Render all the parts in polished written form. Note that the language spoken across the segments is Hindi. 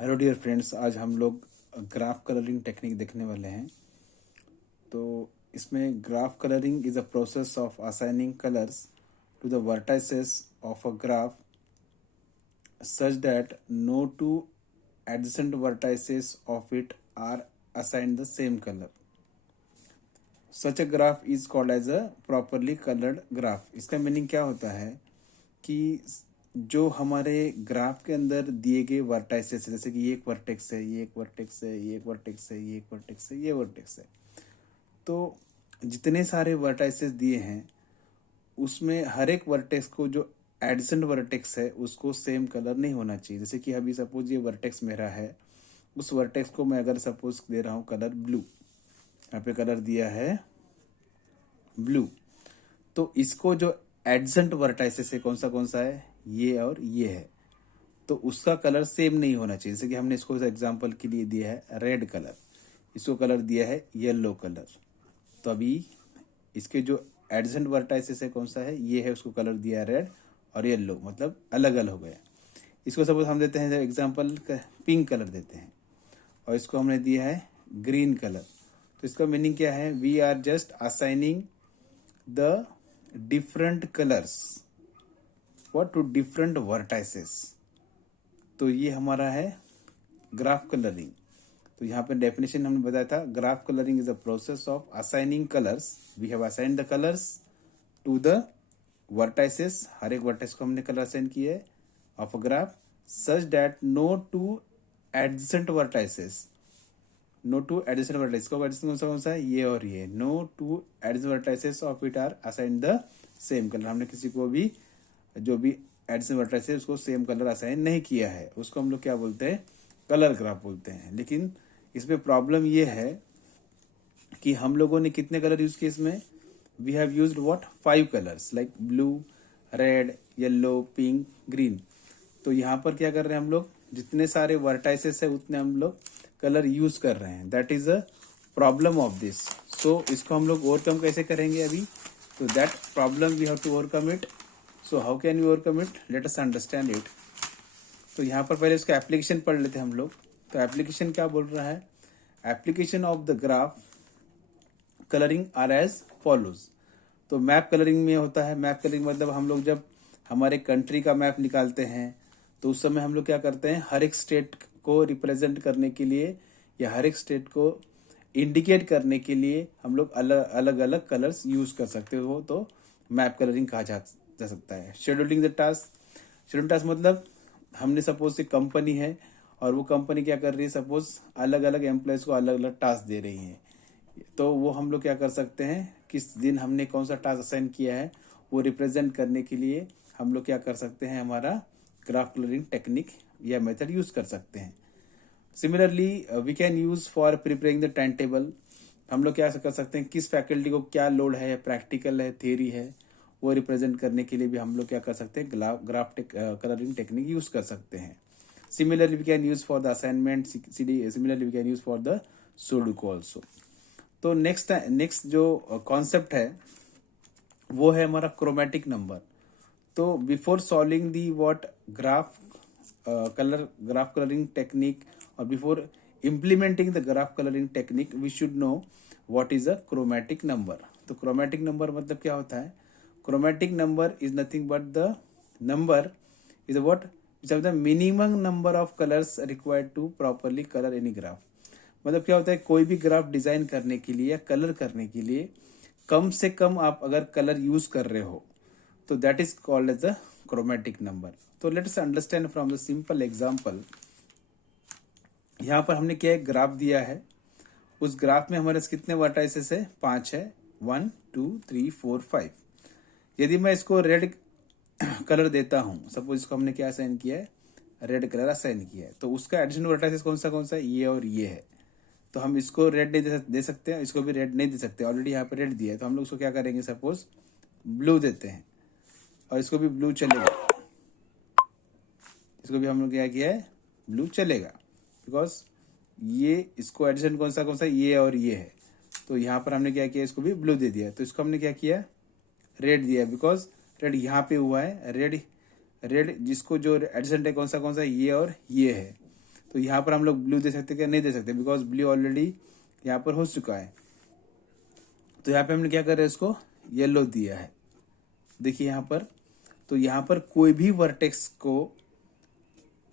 हेलो डियर फ्रेंड्स, आज हम लोग ग्राफ कलरिंग टेक्निक देखने वाले हैं। तो इसमें graph colouring is a process of assigning colours to the vertices of a graph such that no two adjacent vertices of it are assigned the same color. Such a graph is called as a properly colored graph. इसका मीनिंग क्या होता है कि जो हमारे ग्राफ के अंदर दिए गए वर्टाइसेस, जैसे कि ये एक वर्टेक्स है, ये एक वर्टेक्स है, ये एक वर्टेक्स है, ये एक वर्टेक्स है, ये वर्टेक्स है, तो जितने सारे वर्टाइसेस दिए हैं उसमें हर एक वर्टेक्स को जो एडजेंट वर्टेक्स है उसको सेम कलर नहीं होना चाहिए। जैसे कि अभी सपोज ये वर्टेक्स मेरा है, उस वर्टेक्स को मैं अगर सपोज दे रहा हूँ कलर ब्लू, यहाँ पे कलर दिया है ब्लू, तो इसको जो एडजेंट वर्टाइसेस है कौन सा है, ये और ये है, तो उसका कलर सेम नहीं होना चाहिए। जैसे कि हमने इसको एग्जांपल के लिए दिया है रेड कलर, इसको कलर दिया है येलो कलर, तो अभी इसके जो एडजेंट वर्टाइसेस है कौन सा है, ये है, उसको कलर दिया रेड और येलो, मतलब अलग अलग हो गया। इसको सपोज हम देते हैं एग्जांपल पिंक कलर देते हैं और इसको हमने दिया है ग्रीन कलर, तो इसका मीनिंग क्या है, we are just assigning the different colours what to different vertices. तो ये हमारा है ग्राफ कलरिंग। तो यहाँ पे डेफिनेशन हमने बताया था, graph colouring is a process of assigning colours, we have assigned the colours to the vertices, हर एक वर्टाइस को हमने कलर असाइन किया है of a graph, such that no two adjacent vertices, no two adjacent vertex को कौन सा है, ये और ये, no two adjacent vertices of it are assign the same colour. हमने किसी को भी जो भी एडजेसेंट वर्टाइस है उसको सेम कलर असाइन नहीं किया है, उसको हम लोग क्या बोलते हैं, कलर ग्राफ बोलते हैं। लेकिन इसमें प्रॉब्लम ये है कि हम लोगों ने कितने कलर यूज किए इसमें, we have used what 5 colours like blue, red, yellow, pink, green. तो यहाँ पर क्या कर रहे हैं हम लोग, जितने सारे वर्टाइसेस है उतने हम लोग कलर यूज कर रहे हैं, that is a problem of this. So इसको हम लोग ओवरकम कैसे करेंगे अभी, तो that problem we have to overcome it. So how can we overcome it, let us understand it. तो यहाँ पर पहले इसका एप्लीकेशन पढ़ लेते हैं हम लोग। तो एप्लीकेशन क्या बोल रहा है, application of the graph colouring are as follows. तो मैप कलरिंग में होता है, मैप कलरिंग मतलब हम लोग जब हमारे कंट्री का मैप निकालते हैं तो उस समय हम लोग क्या करते हैं, हर एक स्टेट को रिप्रेजेंट करने के लिए या हर एक स्टेट को इंडिकेट करने के लिए हम लोग अलग अलग कलर्स यूज कर सकते हो, तो मैप कलरिंग कहा जा सकता है। Scheduling the task, schedule task मतलब हमने सपोज एक कंपनी है और वो कंपनी क्या कर रही है, सपोज अलग अलग एम्प्लॉयज को अलग अलग टास्क दे रही है, तो वो हम लोग क्या कर सकते हैं, किस दिन हमने कौन सा टास्क असाइन किया है वो रिप्रेजेंट करने के लिए हम लोग क्या कर सकते हैं, हमारा ग्राफ कलरिंग टेक्निक या मेथड यूज कर सकते हैं। Similarly we can use for preparing the time table, हम लोग क्या कर सकते हैं, किस फैकल्टी को क्या लोड है, प्रैक्टिकल है, थियरी है, वो रिप्रेजेंट करने के लिए भी हम लोग क्या कर सकते हैं, ग्राफ कलरिंग टेक्निक यूज कर सकते हैं। Similarly we can use for the assignment, similarly we can use for the sudoku also. तो नेक्स्ट जो कॉन्सेप्ट है वो है हमारा क्रोमेटिक नंबर। तो before solving the what graph colouring technique और before implementing the graph colouring technique we should know what is a chromatic number. तो क्रोमेटिक नंबर मतलब क्या होता है, chromatic number is nothing but the number is what is the minimum number of colours required to properly colour any graph. मतलब क्या होता है, कोई भी ग्राफ डिजाइन करने के लिए या कलर करने के लिए कम से कम आप अगर कलर यूज कर रहे हो तो that is called as a chromatic number. तो let us understand from the simple example. यहाँ पर हमने क्या एक ग्राफ दिया है, उस ग्राफ में हमारे कितने वर्टाइसेस है, 5 है, 1 2 3 4 5। यदि मैं इसको रेड कलर देता हूं, सपोज इसको हमने क्या असाइन किया है, रेड कलर असाइन किया है, तो उसका एडिशनल वर्टाइसेस कौन सा है, ये और ये है। तो हम इसको रेड नहीं दे सकते हैं, इसको भी रेड नहीं दे सकते, ऑलरेडी यहाँ पे रेड दिया है, तो हम लोग उसको क्या करेंगे, सपोज ब्लू देते हैं और इसको भी ब्लू चलेगा, इसको भी हम लोग क्या किया है, ब्लू चलेगा, बिकॉज ये इसको एडिशन कौन सा ये और ये है, तो यहाँ पर हमने क्या किया, इसको भी ब्लू दे दिया, तो इसको हमने क्या किया, रेड दिया, बिकॉज रेड यहाँ पे हुआ है, रेड जिसको जो एडिशन है कौन सा ये और ये है, तो यहाँ पर हम लोग ब्लू दे सकते क्या? नहीं दे सकते, बिकॉज ब्लू ऑलरेडी यहाँ पर हो चुका है। तो यहाँ पे हमने क्या कर रहे हैं, इसको येलो दिया है। देखिए यहाँ पर, तो यहाँ पर कोई भी वर्टेक्स को,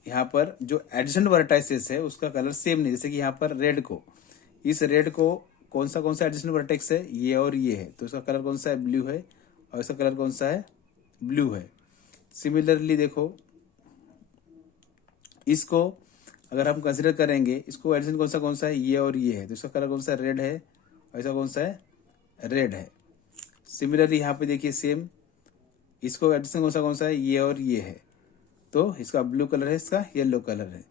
यहाँ पर जो एडजेसेंट वर्टाइसेस है उसका कलर सेम नहीं। जैसे कि यहाँ पर रेड को, इस रेड को कौन सा एडजेसेंट वर्टेक्स है? ये और ये है, तो इसका कलर कौन सा है? ब्लू है। और इसका कलर कौन सा है? ब्लू है। सिमिलरली देखो, इसको अगर हम कंसिडर करेंगे, इसको एडजेसेंट कौन सा है? ये और ये है, तो इसका कलर कौन सा है? रेड है। और इसका कौन सा है? रेड है। सिमिलरली यहाँ पे देखिए सेम, इसको एडजेसेंट कौन सा है? ये और ये है, तो इसका ब्लू कलर है, इसका येलो कलर है।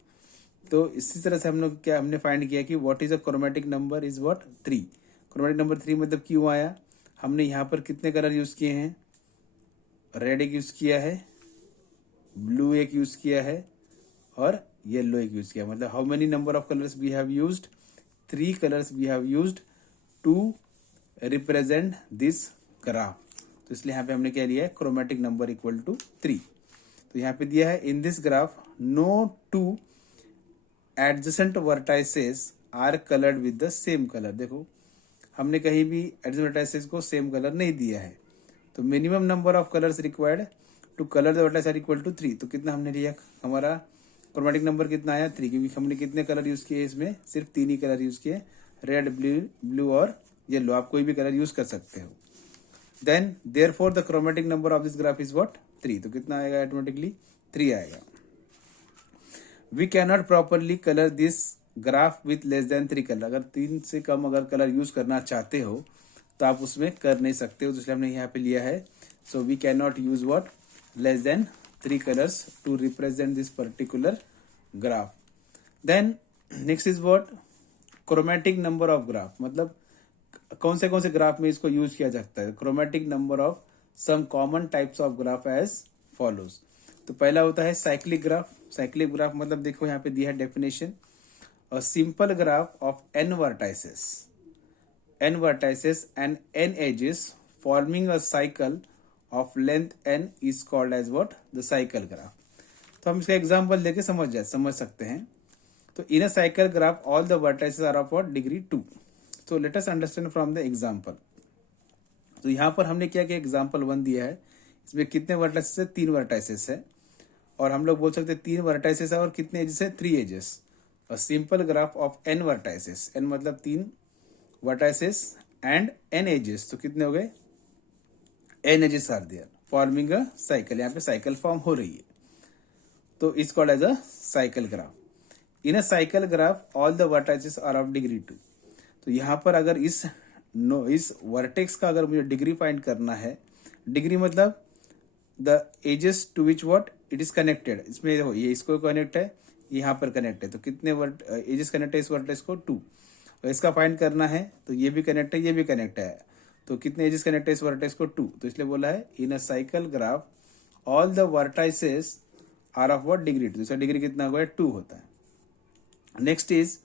तो इसी तरह से हम लोग क्या हमने फाइंड किया कि what is a chromatic number is what? 3। Chromatic number 3 मतलब क्यों आया? हमने यहाँ पर कितने कलर यूज किए हैं? रेड एक यूज किया है, ब्लू एक यूज किया है, और येलो एक यूज किया। मतलब how many number of colours we have used? 3 colours we have used to represent this graph. तो इसलिए यहाँ पे हमने क्या लिया है? Chromatic number equal to 3। तो यहाँ पे दिया है in this graph no 2 adjacent vertices are coloured with the same colour. देखो हमने कहीं भी एडजेसेंट वर्टाइसेस को सेम कलर नहीं दिया है। तो minimum number of colours required to colour the vertex are equal to 3। तो कितना हमने लिया? हमारा क्रोमेटिक नंबर कितना आया? 3, क्योंकि हमने कितने कलर यूज किए? इसमें सिर्फ 3 ही कलर यूज किए, रेड, ब्लू और येलो। आप कोई भी कलर यूज कर सकते हो। Then therefore the chromatic number of this graph is what? 3। तो कितना आएगा? ऑटोमेटिकली 3 आएगा। We can not properly colour this graph with less than 3 colour. अगर 3 से कम अगर कलर यूज करना चाहते हो तो आप उसमें कर नहीं सकते हो, तो इसलिए हमने यहाँ पे लिया है। So we can not use what? Less than 3 colours to represent this particular graph. Then next is what? Chromatic number of graph. मतलब कौन से ग्राफ में इसको यूज किया जाता है? Chromatic number of some common types of graph as follows. तो पहला होता है साइक्लिक ग्राफ। साइक्लिक ग्राफ मतलब देखो यहाँ पे दिया है definition, a simple graph of n vertices and n edges forming a cycle of length n is called as what? The cycle graph. तो हम इसका एग्जांपल लेके समझ सकते हैं। तो in a cycle graph all the vertices are of what? Degree 2। तो let us understand from the example. तो यहाँ पर हमने क्या किया? एग्जांपल 1 दिया है, इसमें कितने वर्टाइसेस है? 3 वर्टाइसेस है। और हम लोग बोल सकते हैं 3 वर्टाइसेस है और कितने एजेस है? 3 edges. A simple graph of n vertices, n मतलब 3 वर्टाइसेस एंड n एजेस, तो कितने हो गए? n edges are there forming a cycle. यहाँ पे साइकिल फॉर्म हो रही है, तो is called as a cycle graph. In a cycle graph all the vertices are of degree 2। तो यहाँ पर अगर इस वर्टेक्स का अगर मुझे डिग्री फाइंड करना है, डिग्री मतलब the edges to which what it is connected. इसमें देखो ये इसको कनेक्ट है, यहाँ पर कनेक्ट है, तो कितने एजेस कनेक्ट है इस वर्टेक्स को? 2। और इसका फाइंड करना है तो ये भी कनेक्ट है, ये भी कनेक्ट है, तो कितने एजेस कनेक्ट है इस वर्टेक्स को? 2। तो इसलिए बोला है in a cycle graph all the vertices are of what? Degree 2। इसका डिग्री कितना हुआ है? 2 होता है। Next is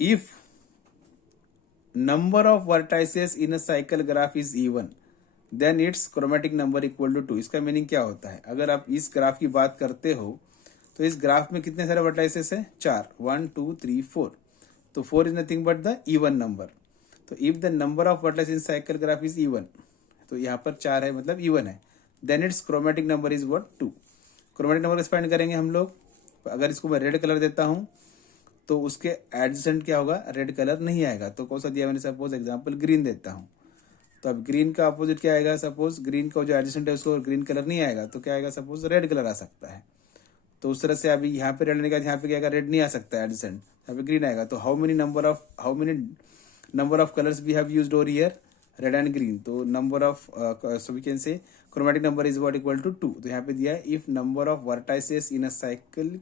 if number of vertices in a cycle graph is even then it's chromatic number equal to 2। इसका मीनिंग क्या होता है? अगर आप इस ग्राफ की बात करते हो तो इस ग्राफ में कितने सारे वर्टाइसेस है? 4, 1 2 3 4। तो 4 is nothing but the even number. तो if the number of vertices in cycle graph is even, तो यहाँ पर 4 है मतलब इवन है, then it's chromatic number is what? 2। Chromatic number find करेंगे हम लोग। अगर इसको मैं रेड कलर देता हूँ तो उसके एडजेसेंट क्या होगा? रेड कलर नहीं आएगा। तो कौन सा दिया मैंने? सपोज एग्जांपल ग्रीन देता हूँ, तो अब ग्रीन का अपोजिट क्या आएगा? सपोज ग्रीन का जो एडजेसेंट है उसको ग्रीन कलर नहीं आएगा, तो क्या आएगा? सपोज रेड कलर आ सकता है। तो उस तरह से अभी यहाँ पे रेड लेने का, यहाँ पे क्या आएगा? रेड नहीं आ सकता है एडजेसेंट, यहाँ पे ग्रीन आएगा। तो how many number of colours we have used over here? Red and green. तो number of so we can say chromatic number is what? Equal to 2। तो यहाँ पे दिया है if number of vertices in a cycle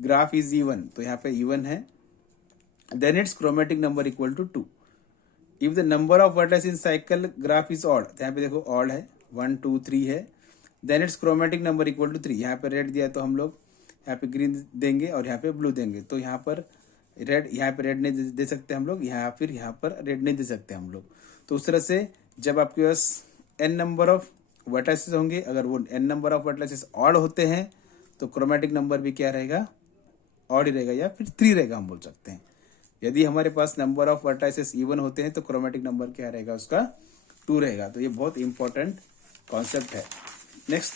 graph is even, तो यहाँ पे इवन है, then it's chromatic number equal to 2। If the number of vertices in cycle graph is odd, तो यहाँ पे देखो ऑड है, 1 2 3 है, then it's chromatic number equal to 3। यहाँ पे रेड दिया तो हम लोग यहाँ पे ग्रीन देंगे और यहाँ पे ब्लू देंगे। तो यहाँ पर रेड नहीं दे सकते हम लोग, यहाँ पर रेड नहीं दे सकते हम लोग। तो उस तरह से जब आपके पास n नंबर ऑफ वर्टाइसेस होंगे, अगर वो n number of vertices odd होते हैं तो क्रोमेटिक नंबर भी क्या रहेगा? ऑड रहेगा या फिर 3 रहेगा हम बोल सकते हैं। यदि हमारे पास नंबर ऑफ वर्टाइसेस इवन होते हैं तो क्रोमेटिक नंबर क्या रहेगा उसका 2 रहेगा। तो ये बहुत इंपॉर्टेंट कॉन्सेप्ट है। नेक्स्ट,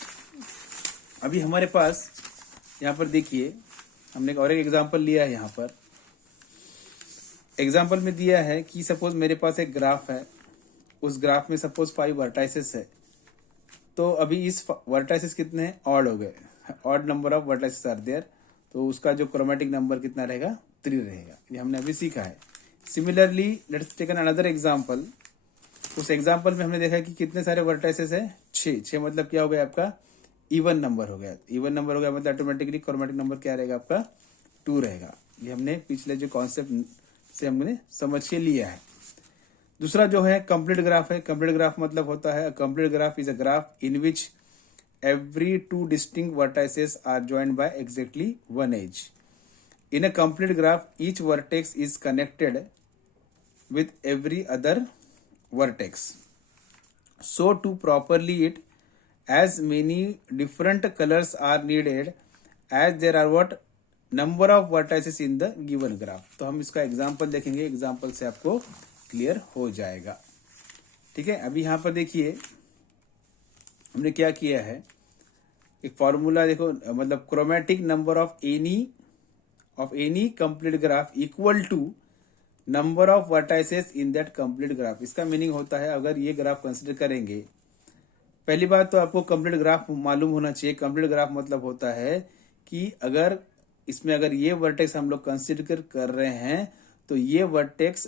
अभी हमारे पास यहाँ पर देखिए हमने और एक एग्जांपल लिया है। यहाँ पर एग्जांपल में दिया है कि सपोज मेरे पास एक ग्राफ है, उस ग्राफ में सपोज 5 वर्टाइसेस है। तो अभी इस वर्टाइसेस कितने हैं, ऑड हो गए, odd number of vertices are there, तो उसका जो क्रोमेटिक नंबर कितना रहेगा 3 रहेगा। ये हमने अभी सीखा है। Similarly let's take an another example. उस एग्जांपल में हमने देखा कि कितने सारे वर्टाइसेस है, 6 मतलब क्या हो गया आपका इवन नंबर हो गया। इवन नंबर हो गया मतलब ऑटोमेटिकली क्रोमेटिक नंबर क्या रहेगा आपका 2 रहेगा। ये हमने पिछले जो कॉन्सेप्ट से हमने समझ के लिया है। दूसरा जो है कंप्लीट ग्राफ है। कंप्लीट ग्राफ मतलब होता है complete graph is a graph in which every 2 distinct vertices are joined by exactly 1 edge. In a complete graph, each vertex is connected with every other vertex. So to properly it, as many different colors are needed as there are what number of vertices in the given graph. तो हम इसका एग्जाम्पल देखेंगे, एग्जाम्पल से आपको क्लियर हो जाएगा। ठीक है, अभी यहाँ पर देखिए हमने क्या किया है, एक फॉर्मूला देखो, मतलब chromatic number of any complete graph equal to number of vertices in that complete graph. इसका मीनिंग होता है अगर ये ग्राफ कंसिडर करेंगे, पहली बात तो आपको कंप्लीट ग्राफ मालूम होना चाहिए। कंप्लीट ग्राफ मतलब होता है कि अगर इसमें अगर ये वर्टेक्स हम लोग कंसिडर कर रहे हैं तो ये वर्टेक्स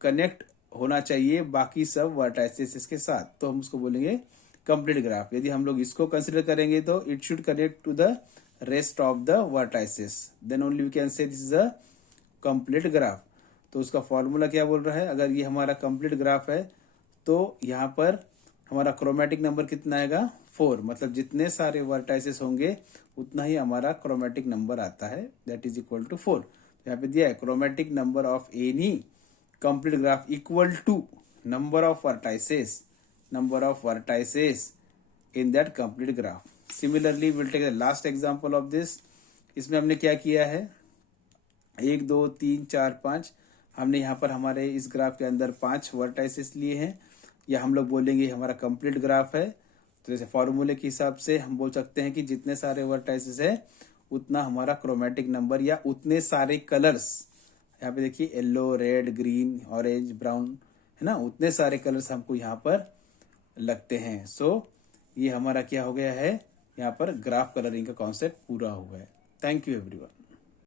कनेक्ट होना चाहिए बाकी सब वर्टाइसेस के साथ, तो हम उसको बोलेंगे कंप्लीट ग्राफ। यदि हम लोग इसको कंसिडर करेंगे तो it should connect to the rest of the vertices, then only we can say this is a complete graph. तो उसका फॉर्मूला क्या बोल रहा है, अगर ये हमारा कंप्लीट ग्राफ है तो यहाँ पर हमारा क्रोमेटिक नंबर कितना आएगा 4, मतलब जितने सारे वर्टाइसेस होंगे उतना ही हमारा क्रोमेटिक नंबर आता है, दैट इज इक्वल टू 4। यहाँ पे दिया है chromatic number of any complete graph equal to number of vertices in that complete graph. Similarly, we'll take the last example of this. इसमें हमने क्या किया है, 1 2 3 4 5, हमने यहाँ पर हमारे इस ग्राफ के अंदर 5 वर्टाइसेस लिए हैं, या हम लोग बोलेंगे हमारा कंप्लीट ग्राफ है। तो जैसे फॉर्मूले के हिसाब से हम बोल सकते हैं कि जितने सारे वर्टाइसेस है उतना हमारा क्रोमेटिक नंबर या उतने सारे कलर्स, यहाँ पे देखिए yellow, red, green, orange, brown, है ना, उतने सारे कलर्स हमको यहाँ पर लगते हैं। सो ये हमारा क्या हो गया है, यहाँ पर ग्राफ कलरिंग का कॉन्सेप्ट पूरा हो गया है। Thank you everyone.